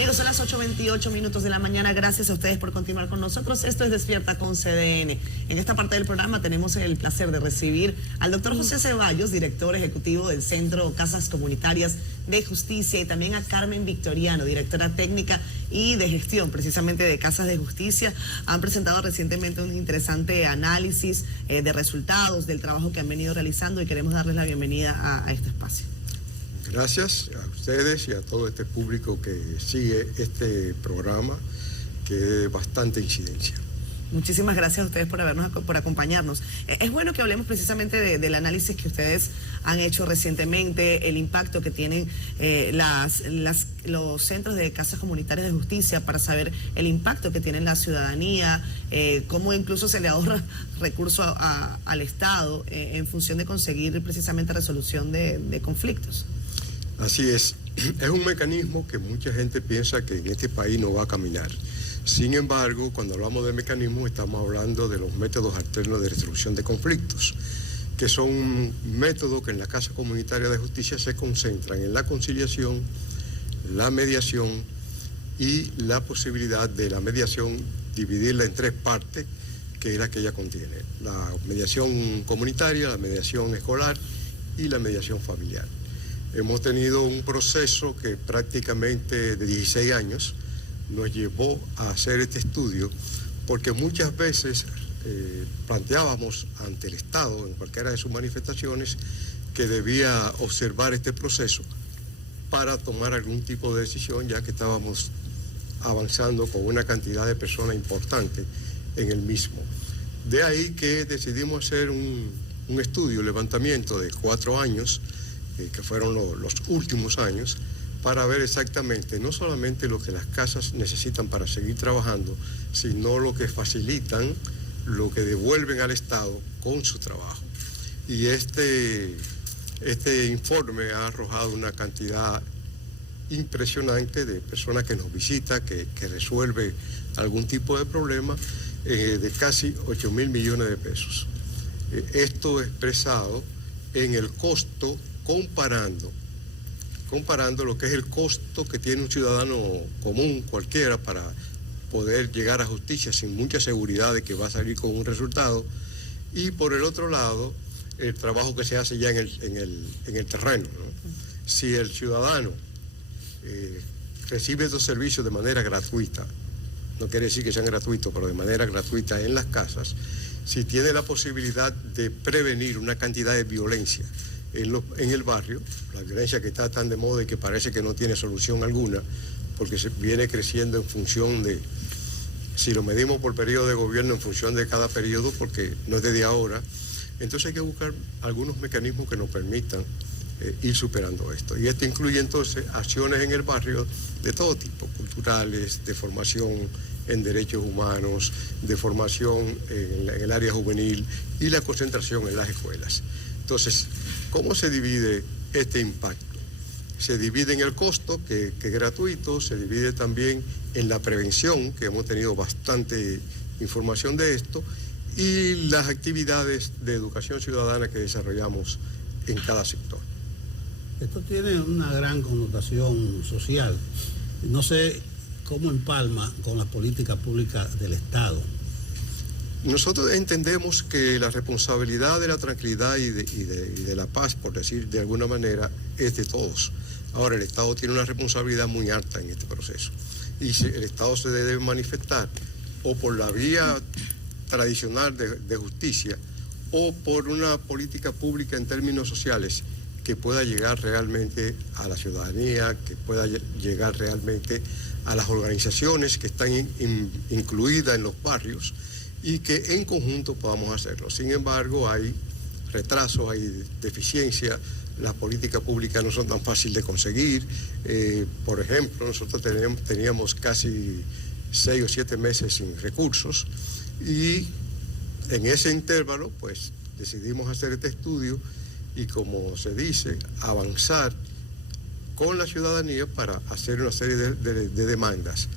Amigos, son las 8:28 de la mañana. Gracias a ustedes por continuar con nosotros. Esto es Despierta con CDN. En esta parte del programa tenemos el placer de recibir al doctor José Ceballos, director ejecutivo del Centro Casas Comunitarias de Justicia, y también a Carmen Victoriano, directora técnica y de gestión precisamente de Casas de Justicia. Han presentado recientemente un interesante análisis de resultados del trabajo que han venido realizando y queremos darles la bienvenida a este espacio. Gracias a ustedes y a todo este público que sigue este programa, que es de bastante incidencia. Muchísimas gracias a ustedes por acompañarnos. Es bueno que hablemos precisamente del análisis que ustedes han hecho recientemente, el impacto que tienen los centros de casas comunitarias de justicia, para saber el impacto que tiene en la ciudadanía, cómo incluso se le ahorra recursos al Estado en función de conseguir precisamente resolución de conflictos. Así es un mecanismo que mucha gente piensa que en este país no va a caminar. Sin embargo, cuando hablamos de mecanismos, estamos hablando de los métodos alternos de resolución de conflictos, que son métodos que en la Casa Comunitaria de Justicia se concentran en la conciliación, la mediación y la posibilidad de la mediación dividirla en tres partes, que es la que ella contiene: la mediación comunitaria, la mediación escolar y la mediación familiar. Hemos tenido un proceso que prácticamente de 16 años nos llevó a hacer este estudio, porque muchas veces planteábamos ante el Estado, en cualquiera de sus manifestaciones, que debía observar este proceso para tomar algún tipo de decisión, ya que estábamos avanzando con una cantidad de personas importante en el mismo. De ahí que decidimos hacer un estudio, un levantamiento de 4 años, que fueron los últimos años, para ver exactamente no solamente lo que las casas necesitan para seguir trabajando, sino lo que facilitan, lo que devuelven al Estado con su trabajo. Y este informe ha arrojado una cantidad impresionante de personas que nos visitan, que resuelve algún tipo de problema, de casi 8.000 millones de pesos. Esto expresado en el costo, comparando lo que es el costo que tiene un ciudadano común cualquiera para poder llegar a justicia sin mucha seguridad de que va a salir con un resultado, y por el otro lado el trabajo que se hace ya en el terreno, ¿no? Si el ciudadano recibe estos servicios de manera gratuita, no quiere decir que sean gratuitos, pero de manera gratuita en las casas, si tiene la posibilidad de prevenir una cantidad de violencia en el barrio, la violencia que está tan de moda y que parece que no tiene solución alguna, porque se viene creciendo en función de, si lo medimos por periodo de gobierno, en función de cada periodo, porque no es desde ahora. Entonces hay que buscar algunos mecanismos que nos permitan ir superando esto. Y esto incluye entonces acciones en el barrio de todo tipo: culturales, de formación en derechos humanos, de formación en el área juvenil y la concentración en las escuelas. Entonces, ¿cómo se divide este impacto? Se divide en el costo, que es gratuito, se divide también en la prevención, que hemos tenido bastante información de esto, y las actividades de educación ciudadana que desarrollamos en cada sector. Esto tiene una gran connotación social. No sé cómo empalma con la política pública del Estado. Nosotros entendemos que la responsabilidad de la tranquilidad y de la paz, por decir de alguna manera, es de todos. Ahora, el Estado tiene una responsabilidad muy alta en este proceso. Y el Estado se debe manifestar o por la vía tradicional de justicia o por una política pública en términos sociales que pueda llegar realmente a la ciudadanía, que pueda llegar realmente a las organizaciones que están incluidas en los barrios, y que en conjunto podamos hacerlo. Sin embargo, hay retrasos, hay deficiencia, las políticas públicas no son tan fáciles de conseguir. Por ejemplo, nosotros teníamos casi 6 o 7 meses sin recursos, y en ese intervalo pues decidimos hacer este estudio y, como se dice, avanzar con la ciudadanía para hacer una serie de demandas,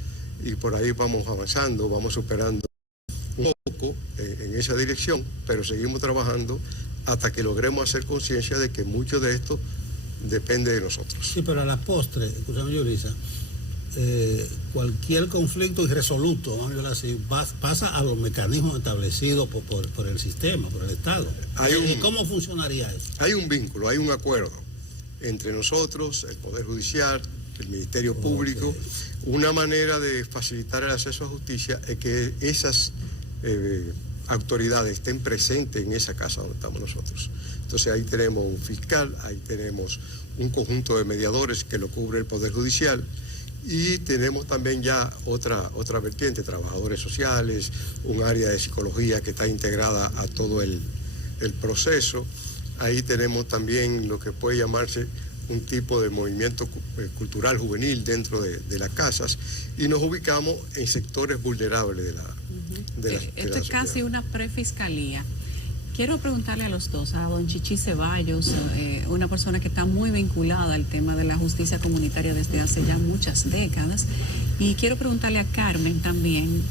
y por ahí vamos avanzando, vamos superando un poco en esa dirección, pero seguimos trabajando hasta que logremos hacer conciencia de que mucho de esto depende de nosotros. Sí, pero a la postre, escúchame, Yulisa, cualquier conflicto irresoluto, vamos a decirlo así, pasa a los mecanismos establecidos por el sistema, por el Estado. ¿Cómo funcionaría eso? Hay un vínculo, hay un acuerdo entre nosotros, el Poder Judicial, el Ministerio Público. Una manera de facilitar el acceso a justicia es que esas autoridades estén presentes en esa casa donde estamos nosotros. Entonces ahí tenemos un fiscal, ahí tenemos un conjunto de mediadores que lo cubre el Poder Judicial, y tenemos también ya otra vertiente, trabajadores sociales, un área de psicología que está integrada a todo el proceso. Ahí tenemos también lo que puede llamarse un tipo de movimiento cultural juvenil dentro de las casas, y nos ubicamos en sectores vulnerables de la Esto es casi una prefiscalía. Quiero preguntarle a los dos, a don Chichi Ceballos, una persona que está muy vinculada al tema de la justicia comunitaria desde hace ya muchas décadas, y quiero preguntarle a Carmen también,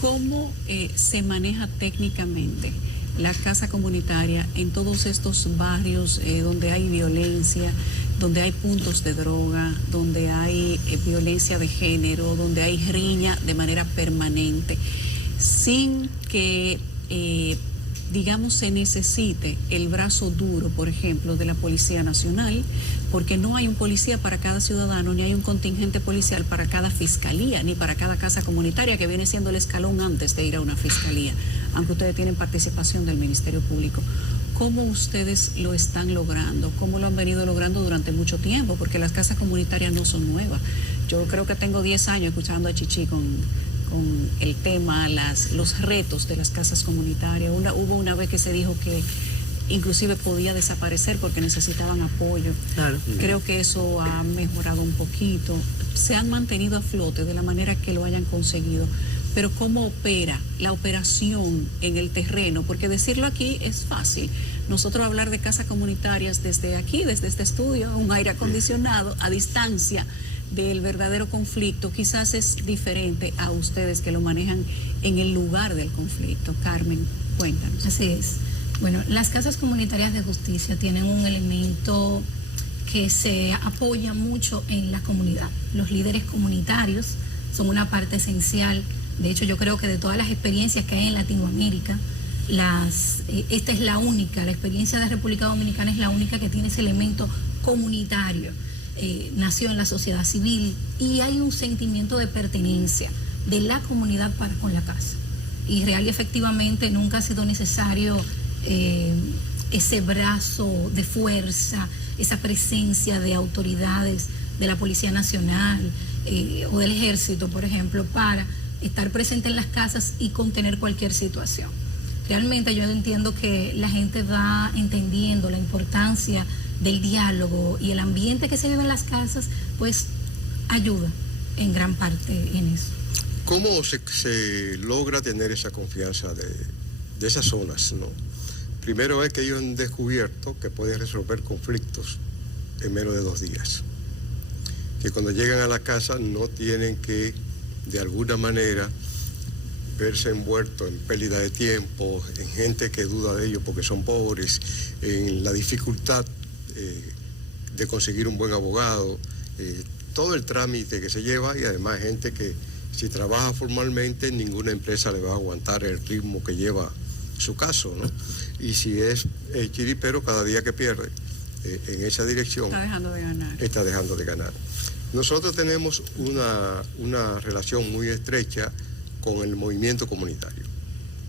¿cómo se maneja técnicamente la casa comunitaria en todos estos barrios donde hay violencia, donde hay puntos de droga, donde hay violencia de género, donde hay riña de manera permanente, sin que digamos, se necesite el brazo duro, por ejemplo, de la Policía Nacional, porque no hay un policía para cada ciudadano, ni hay un contingente policial para cada fiscalía, ni para cada casa comunitaria, que viene siendo el escalón antes de ir a una fiscalía, aunque ustedes tienen participación del Ministerio Público. ¿Cómo ustedes lo están logrando? ¿Cómo lo han venido logrando durante mucho tiempo? Porque las casas comunitarias no son nuevas. Yo creo que tengo 10 años escuchando a Chichi con el tema, los retos de las casas comunitarias. Hubo una vez que se dijo que inclusive podía desaparecer porque necesitaban apoyo. Claro. Creo que eso ha mejorado un poquito. Se han mantenido a flote de la manera que lo hayan conseguido. Pero ¿cómo opera la operación en el terreno? Porque decirlo aquí es fácil. Nosotros hablar de casas comunitarias desde aquí, desde este estudio, un aire acondicionado, a distancia del verdadero conflicto, quizás es diferente a ustedes que lo manejan en el lugar del conflicto. Carmen, cuéntanos. Así es. Bueno, las casas comunitarias de justicia tienen un elemento que se apoya mucho en la comunidad. Los líderes comunitarios son una parte esencial. De hecho, yo creo que de todas las experiencias que hay en Latinoamérica, esta es la única, la experiencia de República Dominicana es la única que tiene ese elemento comunitario. Nació en la sociedad civil y hay un sentimiento de pertenencia de la comunidad para con la casa. Y real y efectivamente nunca ha sido necesario ese brazo de fuerza, esa presencia de autoridades de la Policía Nacional o del Ejército, por ejemplo, para estar presente en las casas y contener cualquier situación. Realmente yo entiendo que la gente va entendiendo la importancia del diálogo, y el ambiente que se vive en las casas, pues ayuda en gran parte en eso. ¿Cómo se logra tener esa confianza de esas zonas, no? Primero es que ellos han descubierto que pueden resolver conflictos en menos de 2 días. Que cuando llegan a la casa no tienen que, de alguna manera, verse envueltos en pérdida de tiempo, en gente que duda de ellos porque son pobres, en la dificultad de conseguir un buen abogado, todo el trámite que se lleva, y además gente que si trabaja formalmente ninguna empresa le va a aguantar el ritmo que lleva su caso, ¿no? Y si es chiripero, cada día que pierde en esa dirección Está dejando de ganar. Nosotros tenemos una relación muy estrecha con el movimiento comunitario,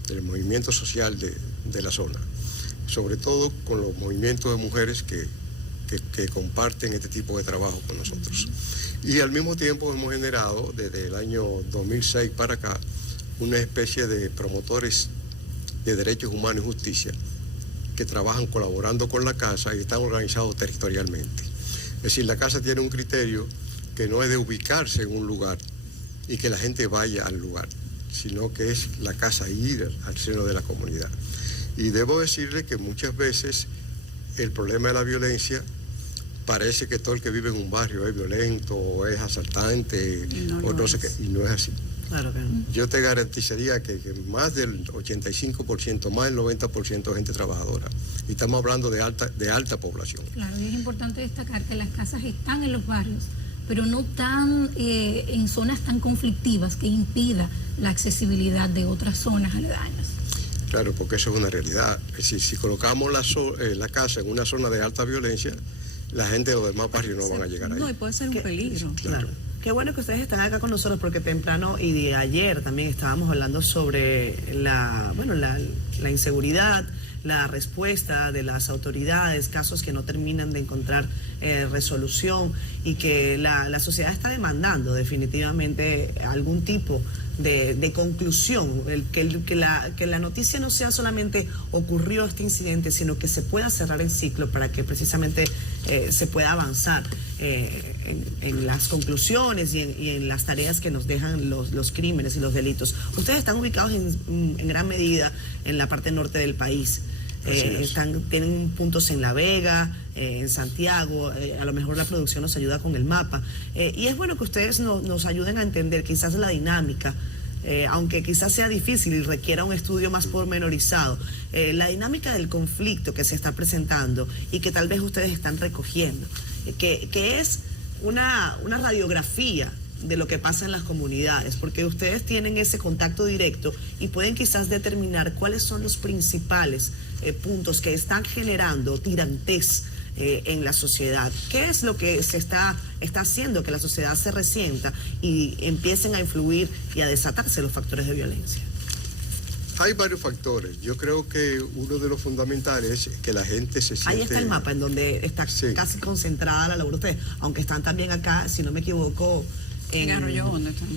el movimiento social de la zona, sobre todo con los movimientos de mujeres que comparten este tipo de trabajo con nosotros. Y al mismo tiempo hemos generado desde el año 2006 para acá una especie de promotores de derechos humanos y justicia que trabajan colaborando con la casa y están organizados territorialmente. Es decir, la casa tiene un criterio que no es de ubicarse en un lugar y que la gente vaya al lugar, sino que es la casa ir al seno de la comunidad. Y debo decirle que muchas veces el problema de la violencia parece que todo el que vive en un barrio es violento o es asaltante o no sé qué, y no es así. Claro que no. Yo te garantizaría que más del 85%, más del 90% es gente trabajadora. Y estamos hablando de alta población. Claro, y es importante destacar que las casas están en los barrios pero no tan en zonas tan conflictivas que impida la accesibilidad de otras zonas aledañas. Claro, porque eso es una realidad. Es decir, si colocamos la casa en una zona de alta violencia, la gente de los demás barrios no van a llegar ahí. No, y puede ser un peligro. Claro. Qué bueno que ustedes están acá con nosotros porque temprano y de ayer también estábamos hablando sobre la inseguridad, la respuesta de las autoridades, casos que no terminan de encontrar resolución y que la sociedad está demandando definitivamente algún tipo de conclusión, que la noticia no sea solamente ocurrió este incidente, sino que se pueda cerrar el ciclo para que precisamente se pueda avanzar en las conclusiones y en las tareas que nos dejan los crímenes y los delitos. Ustedes están ubicados en gran medida en la parte norte del país. Tienen puntos en La Vega, en Santiago, a lo mejor la producción nos ayuda con el mapa. Y es bueno que ustedes nos ayuden a entender quizás la dinámica, aunque quizás sea difícil y requiera un estudio más pormenorizado, la dinámica del conflicto que se está presentando y que tal vez ustedes están recogiendo, que es una radiografía de lo que pasa en las comunidades, porque ustedes tienen ese contacto directo y pueden quizás determinar cuáles son los principales puntos que están generando tirantez en la sociedad. ¿Qué es lo que se está haciendo que la sociedad se resienta y empiecen a influir y a desatarse los factores de violencia? Hay varios factores. Yo creo que uno de los fundamentales es que la gente se siente... Ahí está el mapa en donde está casi concentrada la labor de ustedes, aunque están también acá, si no me equivoco, en Arroyo Hondo están.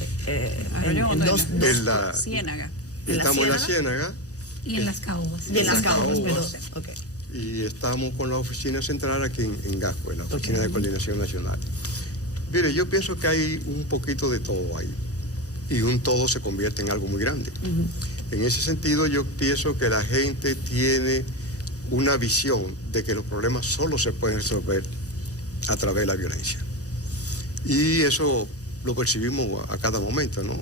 Arroyo Hondo, en la Ciénaga. Estamos en la Ciénaga. Y en Las Caobas. Y en Las Caobas, pero... Okay. Y estamos con la oficina central aquí en Gasco, en la Oficina de Coordinación Nacional. Mire, yo pienso que hay un poquito de todo ahí. Y un todo se convierte en algo muy grande. En ese sentido, yo pienso que la gente tiene una visión de que los problemas solo se pueden resolver a través de la violencia. Y eso lo percibimos a cada momento, ¿no?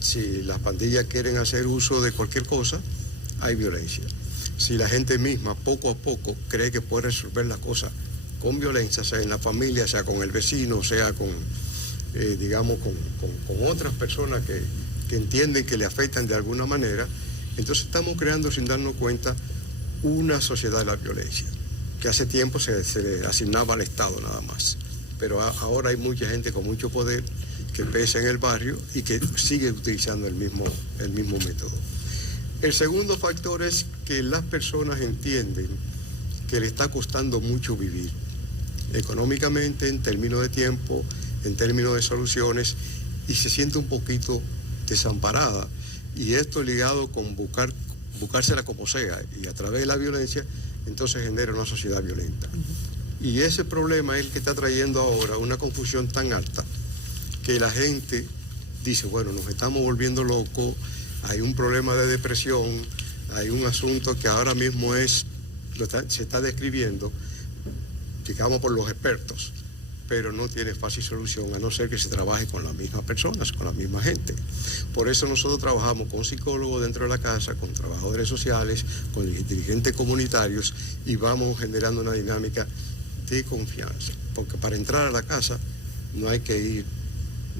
Si las pandillas quieren hacer uso de cualquier cosa, hay violencia. Si la gente misma poco a poco cree que puede resolver las cosas con violencia, sea en la familia, sea con el vecino, sea con, con otras personas que entienden que le afectan de alguna manera, entonces estamos creando sin darnos cuenta una sociedad de la violencia, que hace tiempo se le asignaba al Estado nada más. Pero ahora hay mucha gente con mucho poder que pesa en el barrio y que sigue utilizando el mismo método. El segundo factor es que las personas entienden que le está costando mucho vivir, económicamente, en términos de tiempo, en términos de soluciones, y se siente un poquito desamparada. Y esto ligado con buscársela como sea, y a través de la violencia, entonces genera una sociedad violenta. Y ese problema es el que está trayendo ahora una confusión tan alta que la gente dice, bueno, nos estamos volviendo locos, hay un problema de depresión, hay un asunto que ahora mismo se está describiendo, digamos, por los expertos, pero no tiene fácil solución a no ser que se trabaje con las mismas personas, con la misma gente. Por eso nosotros trabajamos con psicólogos dentro de la casa, con trabajadores sociales, con dirigentes comunitarios y vamos generando una dinámica de confianza, porque para entrar a la casa no hay que ir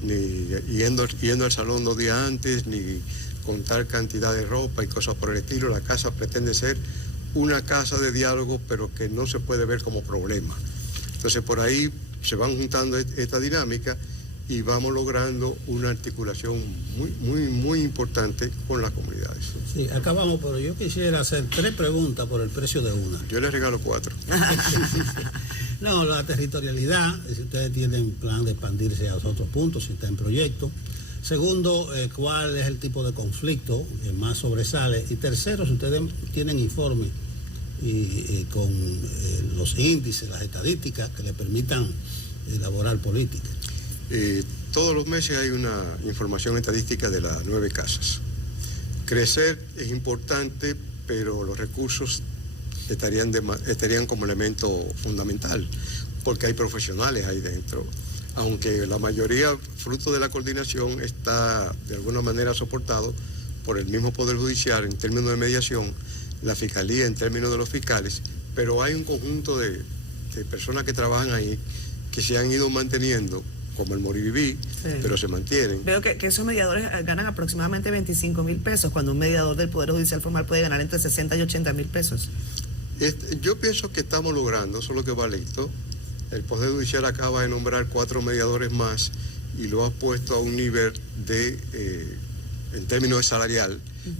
ni yendo al salón 2 días antes, ni contar cantidad de ropa y cosas por el estilo. La casa pretende ser una casa de diálogo, pero que no se puede ver como problema. Entonces por ahí se van juntando esta dinámica y vamos logrando una articulación muy importante con las comunidades. Sí, acabamos, pero yo quisiera hacer 3 preguntas por el precio de una. Yo les regalo 4. No, la territorialidad, si ustedes tienen plan de expandirse a otros puntos, si está en proyecto. Segundo, cuál es el tipo de conflicto que más sobresale. Y tercero, si ustedes tienen informes con los índices, las estadísticas que le permitan elaborar políticas. Todos los meses hay una información estadística de las 9 casas. Crecer es importante, pero los recursos estarían como elemento fundamental, porque hay profesionales ahí dentro. Aunque la mayoría, fruto de la coordinación, está de alguna manera soportado por el mismo Poder Judicial en términos de mediación, la Fiscalía en términos de los fiscales, pero hay un conjunto de personas que trabajan ahí que se han ido manteniendo, como el Moriviví, Sí. pero se mantienen. Veo que esos mediadores ganan aproximadamente 25.000 pesos, cuando un mediador del Poder Judicial Formal puede ganar entre 60 y 80.000 pesos. Yo pienso que estamos logrando, solo que va lento. El Poder Judicial acaba de nombrar 4 mediadores más y lo ha puesto a un nivel de, en términos de salarial,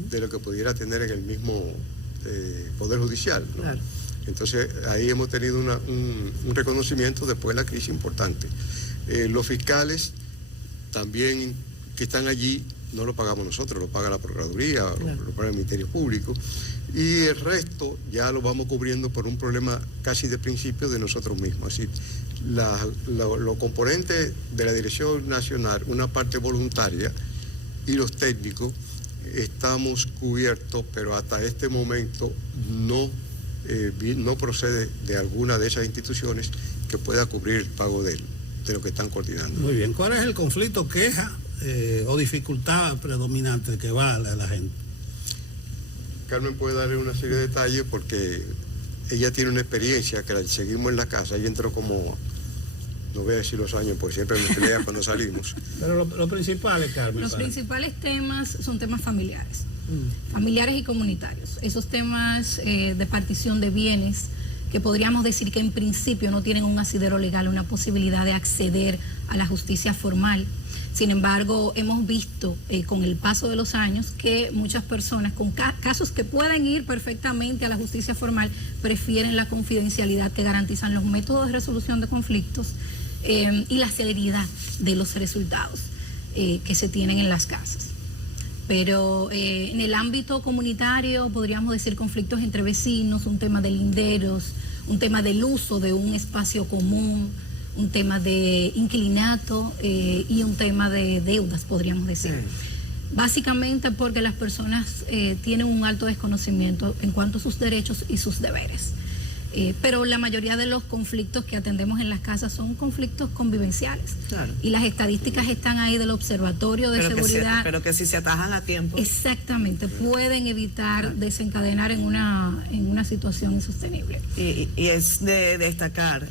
de lo que pudiera tener en el mismo Poder Judicial, ¿no? Claro. Entonces ahí hemos tenido un reconocimiento después de la crisis importante. Los fiscales también que están allí no lo pagamos nosotros, lo paga la Procuraduría, Claro. lo paga el Ministerio Público, y el resto ya lo vamos cubriendo por un problema casi de principio de nosotros mismos. Así, los componentes de la Dirección Nacional, una parte voluntaria, y los técnicos, estamos cubiertos, pero hasta este momento no procede de alguna de esas instituciones que pueda cubrir el pago de lo que están coordinando. Muy bien. ¿Cuál es el conflicto, queja o dificultad predominante que va a la gente? Carmen puede darle una serie de detalles porque ella tiene una experiencia que la seguimos en la casa. Ella entró como, no voy a decir los años, porque siempre me pelea cuando salimos. Pero lo principal es, Carmen. Los principales temas son temas familiares, familiares y comunitarios. Esos temas de partición de bienes, que podríamos decir que en principio no tienen un asidero legal, una posibilidad de acceder a la justicia formal. Sin embargo, hemos visto con el paso de los años que muchas personas con casos que puedan ir perfectamente a la justicia formal prefieren la confidencialidad que garantizan los métodos de resolución de conflictos y la celeridad de los resultados que se tienen en las casas. Pero en el ámbito comunitario podríamos decir conflictos entre vecinos, un tema de linderos, un tema del uso de un espacio común, un tema de inquilinato y un tema de deudas, podríamos decir. Básicamente porque las personas tienen un alto desconocimiento en cuanto a sus derechos y sus deberes. Pero la mayoría de los conflictos que atendemos en las casas son conflictos convivenciales. Claro. Y las estadísticas están ahí del Observatorio de Seguridad. Pero que si se atajan a tiempo. Exactamente, pueden evitar desencadenar en una situación insostenible. Y es de destacar,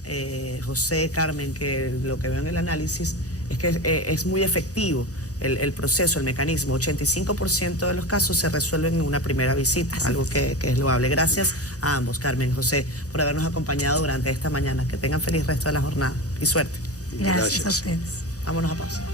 José, Carmen, que lo que veo en el análisis es que es muy efectivo el proceso, el mecanismo. 85% de los casos se resuelven en una primera visita, algo que es loable. Gracias a ambos, Carmen, José, por habernos acompañado durante esta mañana. Que tengan feliz resto de la jornada y suerte. Gracias a ustedes. Vámonos a pausa.